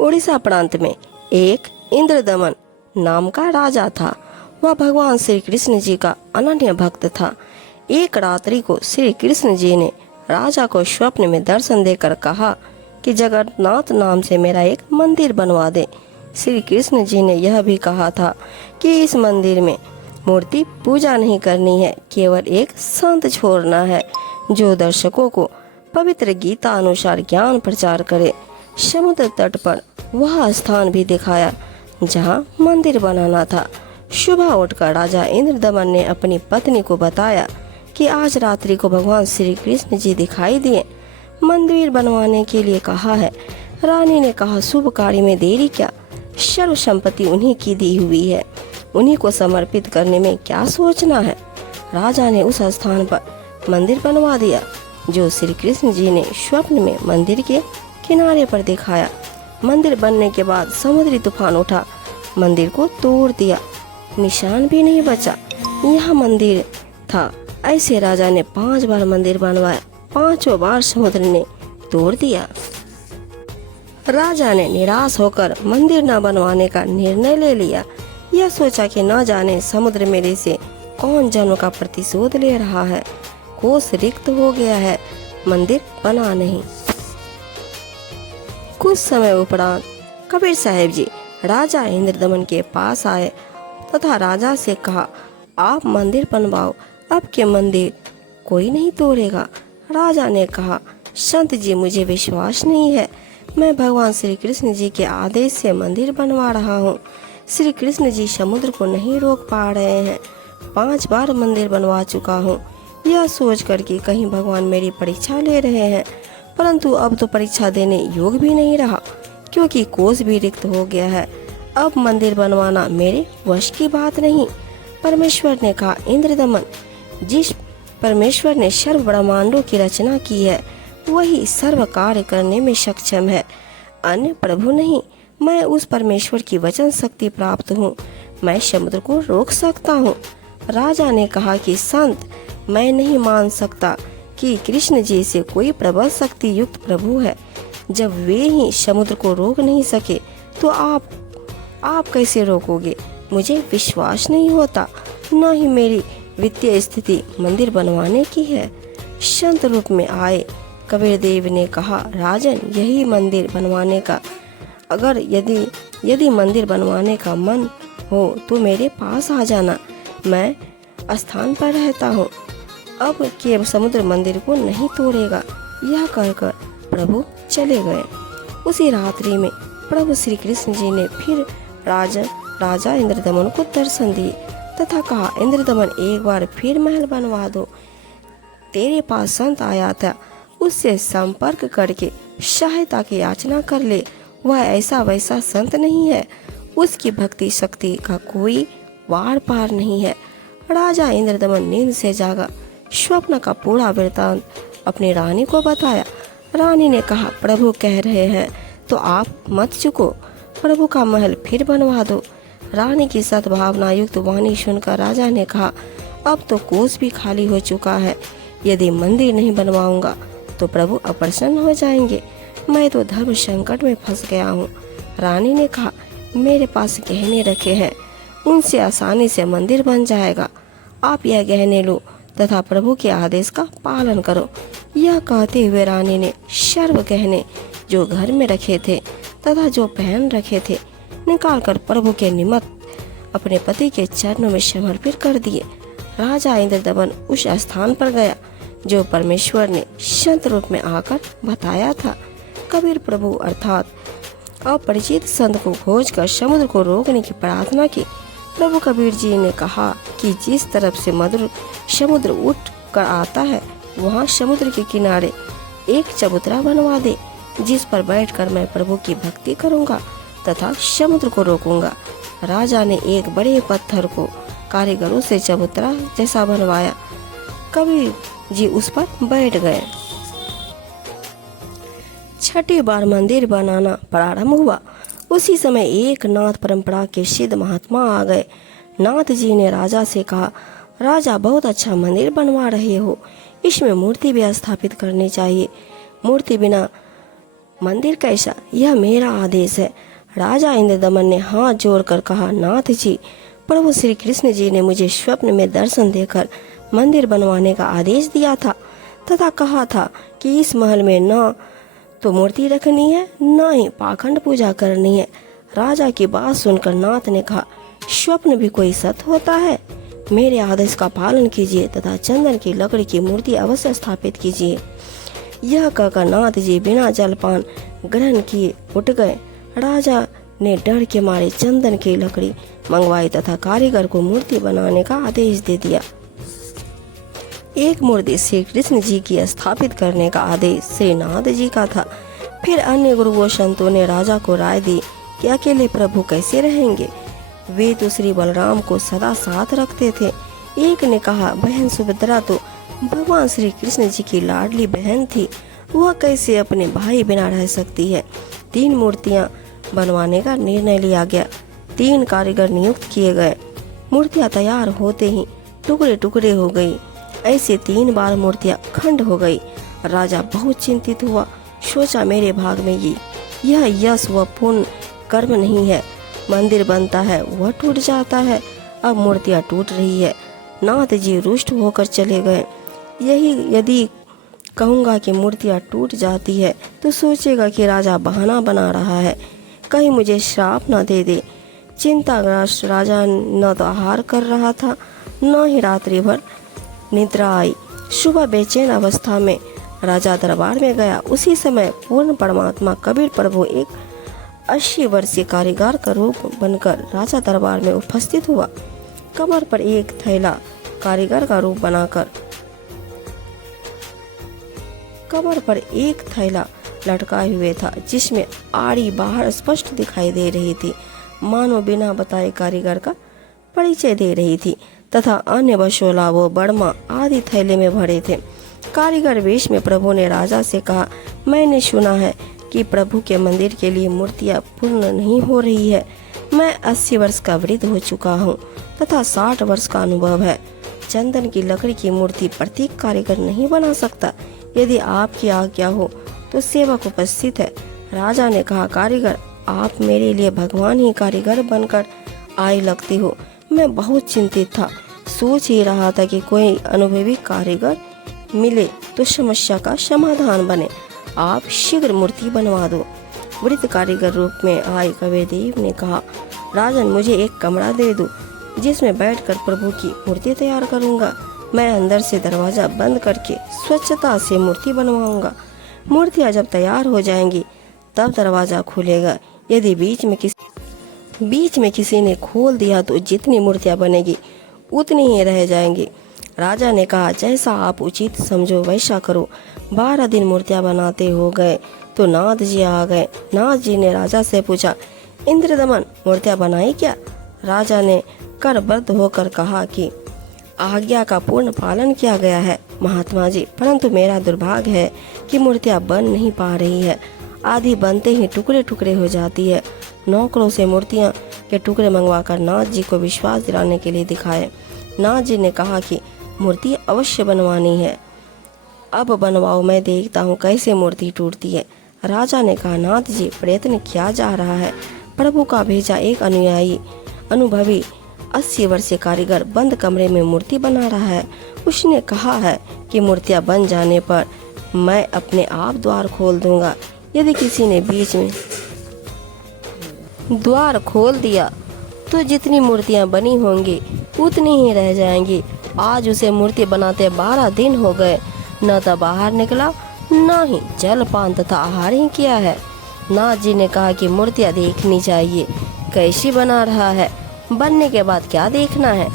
उड़ीसा प्रांत में एक इंद्रदमन नाम का राजा था। वह भगवान श्री कृष्ण जी का अनन्य भक्त था। एक रात्रि को श्री कृष्ण जी ने राजा को स्वप्न में दर्शन देकर कहा कि जगन्नाथ नाम से मेरा एक मंदिर बनवा दे। श्री कृष्ण जी ने यह भी कहा था कि इस मंदिर में मूर्ति पूजा नहीं करनी है, केवल एक संत छोड़ना है जो दर्शकों को पवित्र गीता अनुसार ज्ञान प्रचार करे। समुद्र तट पर वह स्थान भी दिखाया जहां मंदिर बनाना था। सुबह उठकर राजा इंद्रदमन ने अपनी पत्नी को बताया कि आज रात्रि को भगवान श्री कृष्ण जी दिखाई दिए, मंदिर बनवाने के लिए कहा है। रानी ने कहा, शुभ कार्य में देरी क्या, सर्व संपत्ति उन्हीं की दी हुई है, उन्हीं को समर्पित करने में क्या सोचना है। राजा ने उस स्थान पर मंदिर बनवा दिया जो श्री कृष्ण जी ने स्वप्न में मंदिर के किनारे पर दिखाया। मंदिर बनने के बाद समुद्री तूफान उठा, मंदिर को तोड़ दिया, निशान भी नहीं बचा। यह मंदिर था। ऐसे राजा ने 5 बार मंदिर बनवाया, 5 बार समुद्र ने तोड़ दिया। राजा ने निराश होकर मंदिर न बनवाने का निर्णय ले लिया। यह सोचा कि न जाने समुद्र मेरे से कौन जन्म का प्रतिशोध ले रहा है। कोस रिक्त हो गया है, मंदिर बना नहीं। कुछ समय उपरांत कबीर साहब जी राजा इंद्रदमन के पास आए तथा राजा से कहा, आप मंदिर बनवाओ, अब के मंदिर कोई नहीं तोड़ेगा। राजा ने कहा, संत जी मुझे विश्वास नहीं है, मैं भगवान श्री कृष्ण जी के आदेश से मंदिर बनवा रहा हूँ। श्री कृष्ण जी समुद्र को नहीं रोक पा रहे हैं। 5 बार मंदिर बनवा चुका हूँ, यह सोच कर कि कहीं भगवान मेरी परीक्षा ले रहे हैं, परंतु अब तो परीक्षा देने योग भी नहीं रहा क्योंकि कोस भी रिक्त हो गया है। अब मंदिर बनवाना मेरे वश की बात नहीं। परमेश्वर ने कहा, इंद्रदमन, जिस परमेश्वर ने सर्व ब्रह्मांडों की रचना की है वही सर्व कार्य करने में सक्षम है, अन्य प्रभु नहीं। मैं उस परमेश्वर की वचन शक्ति प्राप्त हूँ, मैं समुद्र को रोक सकता हूँ। राजा ने कहा कि संत, मैं नहीं मान सकता कि कृष्ण जी से कोई प्रबल शक्ति युक्त प्रभु है। जब वे ही समुद्र को रोक नहीं सके तो आप कैसे रोकोगे। मुझे विश्वास नहीं होता, न ही मेरी वित्तीय स्थिति मंदिर बनवाने की है। संत रूप में आए कबीर देव ने कहा, राजन, यही मंदिर बनवाने का अगर यदि मंदिर बनवाने का मन हो तो मेरे पास आ जाना, मैं स्थान पर रहता हूँ। अब के समुद्र मंदिर को नहीं तोड़ेगा। यह कहकर प्रभु चले गए। उसी रात्रि में प्रभु श्री कृष्ण जी ने फिर राजा इंद्रदमन को दर्शन दिए तथा कहा, इंद्रदमन, एक बार फिर महल बनवा दो। तेरे पास संत आया था, उससे संपर्क करके सहायता की याचना कर ले। वह ऐसा वैसा संत नहीं है, उसकी भक्ति शक्ति का कोई वार पार नहीं है। राजा इंद्रदमन नींद से जागा, स्वप्न का पूरा वृत्तांत अपनी रानी को बताया। रानी ने कहा, प्रभु कह रहे हैं तो आप मत चुको, प्रभु का महल फिर बनवा दो। रानी की सद्भावना युक्त वाणी सुनकर राजा ने कहा, अब तो कोष भी खाली हो चुका है, यदि मंदिर नहीं बनवाऊंगा तो प्रभु अप्रसन्न हो जाएंगे। मैं तो धर्म संकट में फंस गया हूँ। रानी ने कहा, मेरे पास गहने रखे हैं, उनसे आसानी से मंदिर बन जाएगा। आप यह गहने लो तथा प्रभु के आदेश का पालन करो। यह कहते हुए रानी ने सर्व गहने जो घर में रखे थे तथा जो पहन रखे थे निकालकर प्रभु के निमित्त अपने पति के चरणों में समर्पित कर दिए। राजा इंद्रदमन उस स्थान पर गया जो परमेश्वर ने संत रूप में आकर बताया था। कबीर प्रभु अर्थात अपरिचित संत को खोजकर समुद्र को रोकने की प्रार्थना की। प्रभु कबीर जी ने कहा कि जिस तरफ से समुद्र उठ कर आता है वहाँ समुद्र के किनारे एक चबूतरा बनवा दे, जिस पर बैठकर मैं प्रभु की भक्ति करूँगा तथा समुद्र को रोकूंगा। राजा ने एक बड़े पत्थर को कारीगरों से चबूतरा जैसा बनवाया। कबीर जी उस पर बैठ गए। छठी बार मंदिर बनाना प्रारंभ हुआ। उसी समय एक नाथ परंपरा के सिद्ध महात्मा आ गए। नाथ जी ने राजा से कहा, राजा, बहुत अच्छा मंदिर बनवा रहे हो, इसमें मूर्ति भी स्थापित करनी चाहिए। मूर्ति बिना मंदिर कैसा? यह मेरा आदेश है। राजा इंद्रदमन ने हाथ जोड़कर कहा, नाथ जी, प्रभु श्री कृष्ण जी ने मुझे स्वप्न में दर्शन देकर मंदिर बनवाने का आदेश दिया था तथा कहा था कि इस महल में न तो मूर्ति रखनी है, न ही पाखंड पूजा करनी है। राजा की बात सुनकर नाथ ने कहा, स्वप्न भी कोई सत्य होता है? मेरे आदेश का पालन कीजिए तथा चंदन की लकड़ी की मूर्ति अवश्य स्थापित कीजिए। यह कहकर नाथ जी बिना जलपान ग्रहण किए उठ गए। राजा ने डर के मारे चंदन की लकड़ी मंगवाई तथा कारीगर को मूर्ति बनाने का आदेश दे दिया। एक मूर्ति श्री कृष्ण जी की स्थापित करने का आदेश श्री नाथ जी का था। फिर अन्य गुरुओं संतों ने राजा को राय दी कि अकेले प्रभु कैसे रहेंगे। वे तो श्री बलराम को सदा साथ रखते थे। एक ने कहा, बहन सुभद्रा तो भगवान श्री कृष्ण जी की लाडली बहन थी, वह कैसे अपने भाई बिना रह सकती है। 3 मूर्तियां बनवाने का निर्णय लिया गया। 3 कारीगर नियुक्त किए गए। मूर्तियां तैयार होते ही टुकड़े टुकड़े हो गई। ऐसे 3 बार मूर्तियां खंड हो गई। राजा बहुत चिंतित हुआ। सोचा, मेरे भाग में यह यश व पुण्य कर्म नहीं है। मंदिर बनता है वह टूट जाता है, अब मूर्तियां टूट रही है। नाथ जी रुष्ट होकर चले गए। यही यदि कहूँगा कि मूर्तियां टूट जाती है तो सोचेगा कि राजा बहाना बना रहा है, कहीं मुझे श्राप न दे दे। चिंताग्रस्त राजा न तो आहार कर रहा था, न ही रात्रि भर निद्रा आई। सुबह बेचैन अवस्था में राजा दरबार में गया। उसी समय पूर्ण परमात्मा कबीर प्रभु एक 80 वर्षीय कारीगर का रूप बनकर राजा दरबार में उपस्थित हुआ। कमर पर एक थैला कारीगर का रूप बनाकर कमर पर एक थैला लटकाए हुए था, जिसमें आड़ी बाहर स्पष्ट दिखाई दे रही थी, मानो बिना बताए कारीगर का परिचय दे रही थी, तथा अन्य बशोला व बड़मा आदि थैले में भरे थे। कारीगर वेश में प्रभु ने राजा से कहा, मैंने सुना है कि प्रभु के मंदिर के लिए मूर्तियां पूर्ण नहीं हो रही है। मैं 80 वर्ष का वृद्ध हो चुका हूँ तथा 60 वर्ष का अनुभव है। चंदन की लकड़ी की मूर्ति प्रत्येक कारीगर नहीं बना सकता। यदि आपकी आज्ञा हो तो सेवक उपस्थित है। राजा ने कहा, कारीगर, आप मेरे लिए भगवान ही कारीगर बनकर आए लगते हो। मैं बहुत चिंतित था, सोच ही रहा था कि कोई अनुभवी कारीगर मिले तो समस्या का समाधान बने। आप शीघ्र मूर्ति बनवा दो। वृद्ध कारीगर रूप में आए कबीर देव ने कहा, राजन, मुझे एक कमरा दे दो जिसमें बैठकर प्रभु की मूर्ति तैयार करूंगा। मैं अंदर से दरवाजा बंद करके स्वच्छता से मूर्ति बनवाऊंगा। मूर्तियां जब तैयार हो जाएंगी तब दरवाजा खुलेगा। यदि बीच में किसी ने खोल दिया तो जितनी मूर्तियां बनेगी उतनी ही रह जाएंगी। राजा ने कहा, जैसा आप उचित समझो वैसा करो। 12 दिन मूर्तियां बनाते हो गए तो नाथ जी आ गए। नाथ जी ने राजा से पूछा, इंद्रदमन, मूर्तियां बनाई क्या? राजा ने करबद्ध होकर कहा कि आज्ञा का पूर्ण पालन किया गया है महात्मा जी, परंतु मेरा दुर्भाग्य है कि मूर्तियां बन नहीं पा रही है। आधी बनते ही टुकड़े टुकड़े हो जाती है। नौकरों से मूर्तियां के टुकड़े मंगवाकर नाथ जी को विश्वास दिलाने के लिए दिखाए। नाथ जी ने कहा कि मूर्ति अवश्य बनवानी है, अब बनवाओ, मैं देखता हूँ कैसे मूर्ति टूटती है। राजा ने कहा, नाथ जी, प्रयत्न किया जा रहा है। प्रभु का भेजा एक अनुभवी 80 वर्षीय कारीगर बंद कमरे में मूर्ति बना रहा है। उसने कहा है कि मूर्तियां बन जाने पर मैं अपने आप द्वार खोल दूंगा। यदि किसी ने बीच में द्वार खोल दिया तो जितनी मूर्तियां बनी होंगी उतनी ही रह जाएंगी। आज उसे मूर्ति बनाते 12 दिन हो गए, न तो बाहर निकला न ही जलपान तथा आहार ही किया है। नाथ जी ने कहा कि मूर्तियां देखनी चाहिए, कैसी बना रहा है, बनने के बाद क्या देखना है,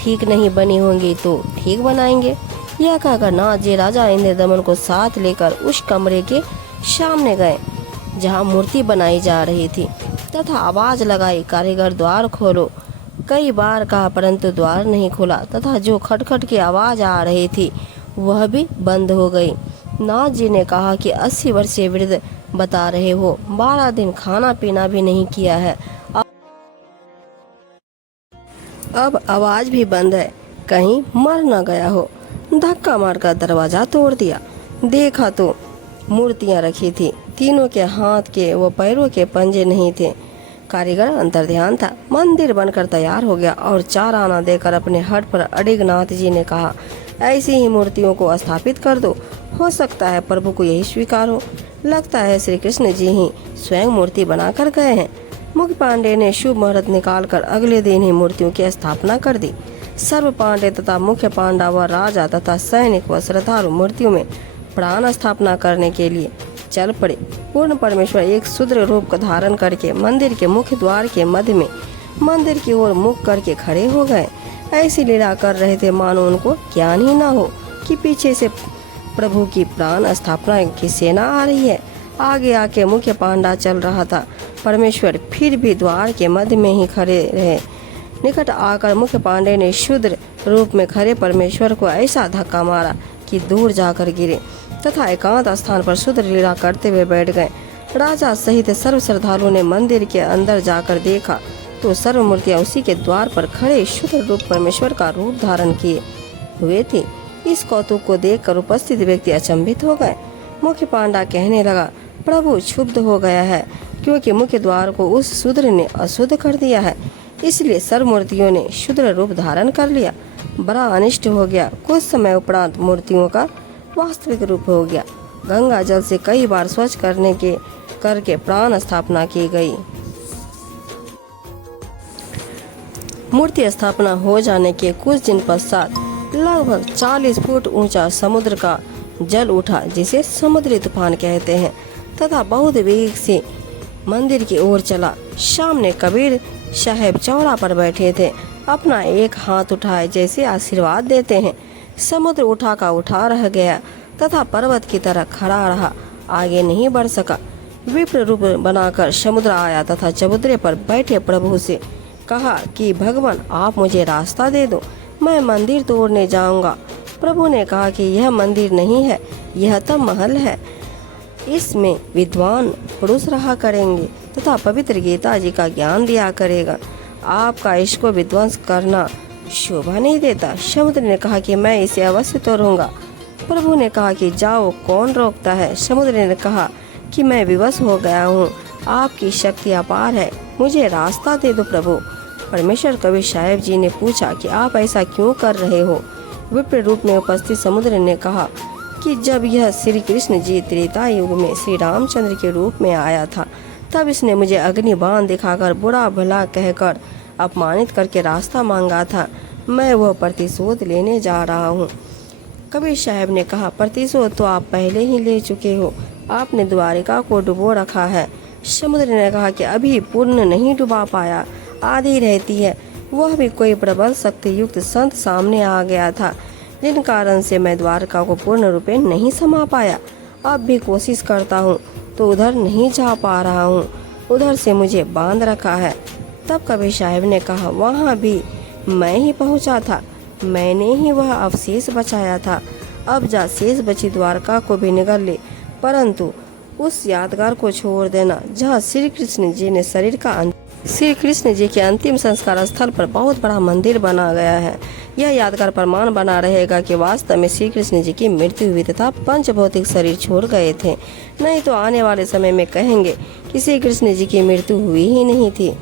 ठीक नहीं बनी होंगी तो ठीक बनाएंगे। यह कहकर नाथ जी राजा इंद्रदमन को साथ लेकर उस कमरे के सामने गए जहां मूर्ति बनाई जा रही थी तथा आवाज लगाई, कारीगर, द्वार खोलो। कई बार कहा परंतु द्वार नहीं खुला तथा जो खटखट की आवाज आ रही थी वह भी बंद हो गई। नाथ जी ने कहा कि 80 वर्षीय वृद्ध बता रहे हो, 12 दिन खाना पीना भी नहीं किया है, अब आवाज भी बंद है, कहीं मर न गया हो। धक्का मारकर दरवाजा तोड़ दिया। देखा तो मूर्तियां रखी थी, तीनों के हाथ के व पैरों के पंजे नहीं थे। कारीगर अंतर्ध्यान था। मंदिर बनकर तैयार हो गया और 4 आना देकर अपने हट पर अडिग नाथ जी ने कहा, ऐसी ही मूर्तियों को स्थापित कर दो। हो सकता है प्रभु को यही स्वीकार हो। लगता है श्री कृष्ण जी ही स्वयं मूर्ति बनाकर गए हैं। मुख्य पांडे ने शुभ मुहूर्त निकालकर अगले दिन ही मूर्तियों की स्थापना कर दी। सर्व पांडे तथा मुख्य पांडा व राजा तथा सैनिक व श्रद्धालु मूर्तियों में प्राण स्थापना करने के लिए चल पड़े। पूर्ण परमेश्वर एक शूद्र रूप का धारण करके मंदिर के मुख्य द्वार के मध्य में मंदिर की ओर मुख करके खड़े हो गए। ऐसी लीला कर रहे थे मानो उनको ज्ञान ही न हो कि पीछे से प्रभु की प्राण स्थापना की सेना आ रही है। आगे आके मुख्य पांडा चल रहा था। परमेश्वर फिर भी द्वार के मध्य में ही खड़े रहे। निकट आकर मुख्य पांडे ने शूद्र रूप में खड़े परमेश्वर को ऐसा धक्का मारा कि दूर जाकर गिरे तथा एकांत स्थान पर शूद्र लीला करते हुए बैठ गए। राजा सहित सर्व श्रद्धालुओं ने मंदिर के अंदर जाकर देखा तो सर्व मूर्तियां उसी के द्वार पर खड़े शूद्र रूप परमेश्वर का रूप धारण किए हुए थी। इस कौतुक को देखकर उपस्थित व्यक्ति अचंभित हो गए। मुख्य पांडा कहने लगा, प्रभु क्षुब्ध हो गया है क्योंकि मुख्य द्वार को उस शूद्र ने अशुद्ध कर दिया है, इसलिए सर्व मूर्तियों ने शूद्र रूप धारण कर लिया। बड़ा अनिष्ट हो गया। कुछ समय उपरांत मूर्तियों का वास्तविक रूप हो गया। गंगा जल से कई बार स्वच्छ करके प्राण स्थापना की गई। मूर्ति स्थापना हो जाने के कुछ दिन पश्चात लगभग 40 फुट ऊंचा समुद्र का जल उठा, जिसे समुद्री तूफान कहते हैं, तथा बहुत वेग से मंदिर की ओर चला। सामने कबीर साहब चौरा पर बैठे थे, अपना एक हाथ उठाए जैसे आशीर्वाद देते हैं। समुद्र उठा का उठा रह गया तथा पर्वत की तरह खड़ा रहा, आगे नहीं बढ़ सका। विप्र रूप बनाकर समुद्र आया तथा चबूतरे पर बैठे प्रभु से कहा कि भगवान आप मुझे रास्ता दे दो, मैं मंदिर तोड़ने जाऊंगा। प्रभु ने कहा कि यह मंदिर नहीं है, यह तो महल है। इसमें विद्वान पुरुष रहा करेंगे तथा पवित्र गीता जी का ज्ञान दिया करेगा। आपका इसको विध्वंस करना शोभा नहीं देता। समुद्र ने कहा कि मैं इसे अवश्य तोड़ूंगा। प्रभु ने कहा कि जाओ, कौन रोकता है। समुद्र ने कहा कि मैं विवश हो गया हूँ, आपकी शक्ति अपार है, मुझे रास्ता दे दो प्रभु। परमेश्वर कबीर साहब जी ने पूछा कि आप ऐसा क्यों कर रहे हो। विप्र रूप में उपस्थित समुद्र ने कहा कि जब यह श्री कृष्ण जी त्रेता युग में श्री रामचंद्र के रूप में आया था, तब इसने मुझे अग्नि बाण दिखाकर बुरा भला कहकर अपमानित करके रास्ता मांगा था। मैं वह प्रतिशोध लेने जा रहा हूँ। कबीर साहब ने कहा, प्रतिशोध तो आप पहले ही ले चुके हो, आपने द्वारिका को डुबो रखा है। समुद्र ने कहा कि अभी पूर्ण नहीं डुबा पाया, आधी रहती है। वह भी कोई प्रबल शक्ति युक्त संत सामने आ गया था, जिन कारण से मैं द्वारका को पूर्ण रूपे नहीं समा पाया। अब भी कोशिश करता हूँ तो उधर नहीं जा पा रहा हूँ, उधर से मुझे बांध रखा है। तब कबीर साहब ने कहा, वहाँ भी मैं ही पहुँचा था, मैंने ही वह अवशेष बचाया था। अब जा शेष बची द्वारका को भी निगल ले, परंतु उस यादगार को छोड़ देना जहाँ श्री कृष्ण जी के अंतिम संस्कार स्थल पर बहुत बड़ा मंदिर बना गया है। यह यादगार प्रमाण बना रहेगा कि वास्तव में श्री कृष्ण जी की मृत्यु हुई तथा पंचभौतिक शरीर छोड़ गए थे। नहीं तो आने वाले समय में कहेंगे कि श्री कृष्ण जी की मृत्यु हुई ही नहीं थी।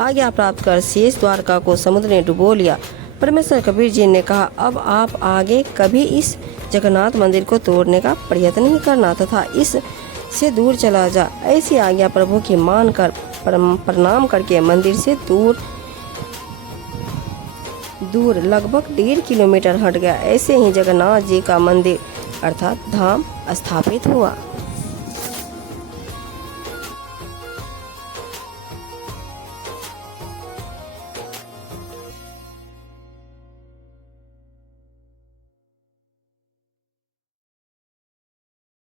आज्ञा प्राप्त कर शेष द्वारका को समुद्र ने डुबो लिया। परमेश्वर कबीर जी ने कहा, अब आप आगे कभी इस जगन्नाथ मंदिर को तोड़ने का प्रयत्न नहीं करना तथा इस से दूर चला जा। ऐसी आज्ञा प्रभु की मान कर प्रणाम करके मंदिर से दूर लगभग 1.5 किलोमीटर हट गया। ऐसे ही जगन्नाथ जी का मंदिर अर्थात धाम स्थापित हुआ।